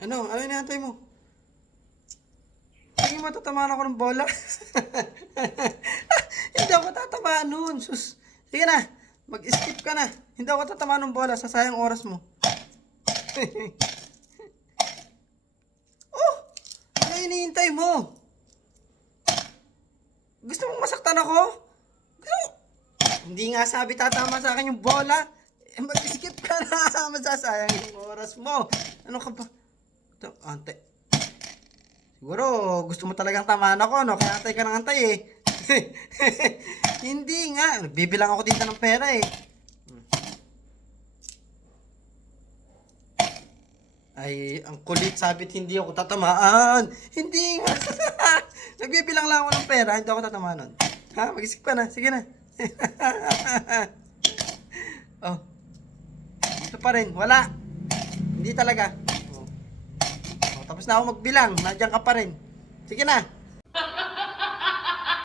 Ano inaantay mo? Tingin mo tatamaan ako ng bola? Hindi ako tatamaan nun. Sus. Sige na. Mag-skip ka na. Hindi ako tatamaan ng bola. Sasayang oras mo. Oh! Ano hinihintay mo? Gusto mong masaktan ako? Gusto mo? Hindi nga sabi tatama sa akin yung bola. Mag-skip ka na. Masasayang yung oras mo. Ano ka ba? Antay. Siguro gusto mo talagang tamaan ako, no? Kaya antay ka ng antay eh. Hindi nga. Nagbibilang ako dito ng pera eh. Ay, ang kulit, sabit hindi ako tatamaan. Hindi nga. Nagbibilang lang ako ng pera, hindi ako tatamaan nun. Ha? Mag-isip ka na. Sige na. Oh. Ito pa rin. Wala. Hindi talaga. Oh. Oh, tapos na ako magbilang. Nandiyan ka pa rin. Sige na.